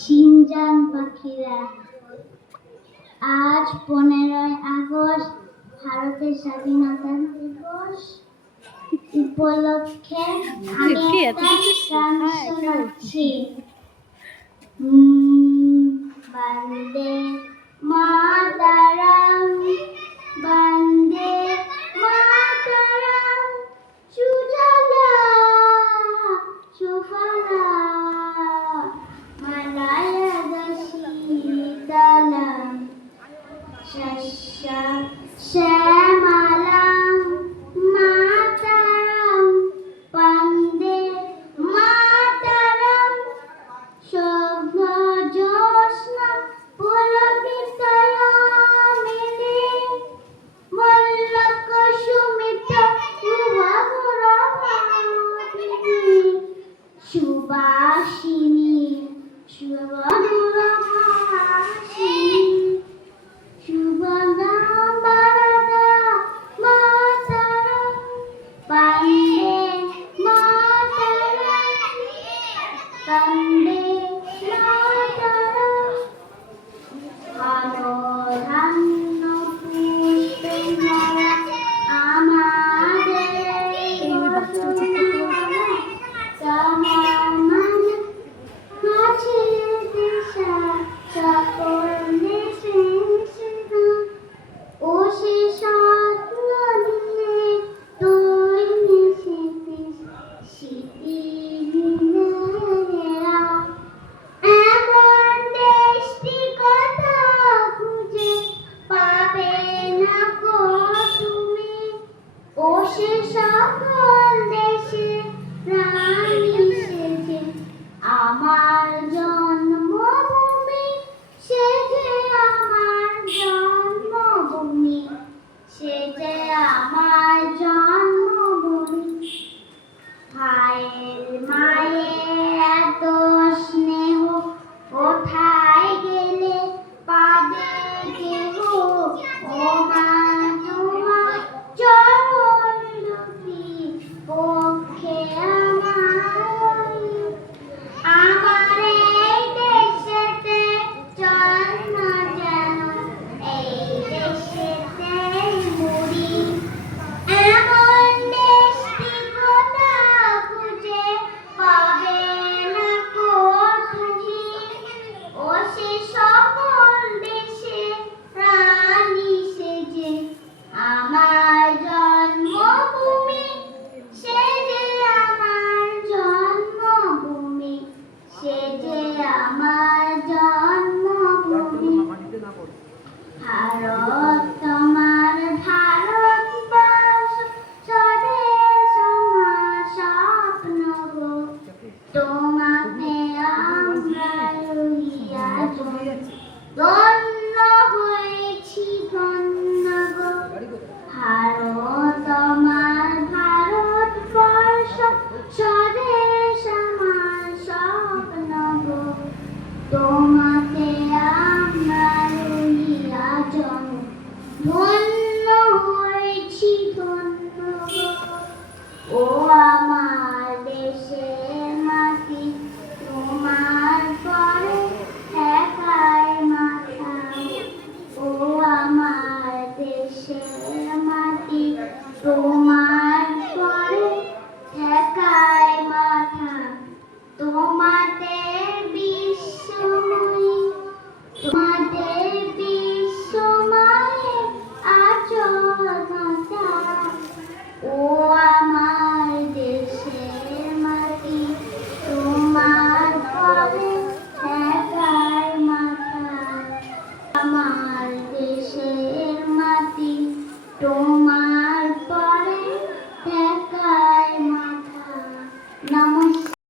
সিনজান পাখিরা। আজ 15ই আগস্ট ভারতের স্বাধীনতা দিবস উপলক্ষে আমি একটা গান শোনাচ্ছি। বন্দে মাতরম, বন্দে মাতরম, সুজলা সুফলা মলয়জ শীতলম শস্য শ্যামলম মাতরম, বন্দে মাতরম, শুভ্র জ্যোৎস্না পুলকিতয়ামিনী, মল্লক সুমিত শুভগুণমণ্ডিনী, সুবাসিনী সুবর্ণহাসিনী, শুভদাম বরদা মাতরম, বন্দে মাতরম, বন্দে মাতরম। ধন্য পুষ্পে ভরা আমাদের সকল দেশে রানী সেজে, আমার জন্মভূমি সেজে, আমার জন্মভূমি সেজে, আমার জন্মভূমি। ভাইয়ের মায়ের এত স্নেহ কোথায় গেলে পাবে কেহ, ও মা তোমার চরণ দুটি পক্ষে আমার এই দেশেতে জন্ম যেন এই দেশেতে মরি। এমন দেশটি কোথাও খুঁজে পাবে না কো তুমি, ও সে সকল দেশে রানী সেজে, আমার জন্মভূমি সেজে, আমার জন্মভূমি সেজে, আমার জন্মভূমি। ভারত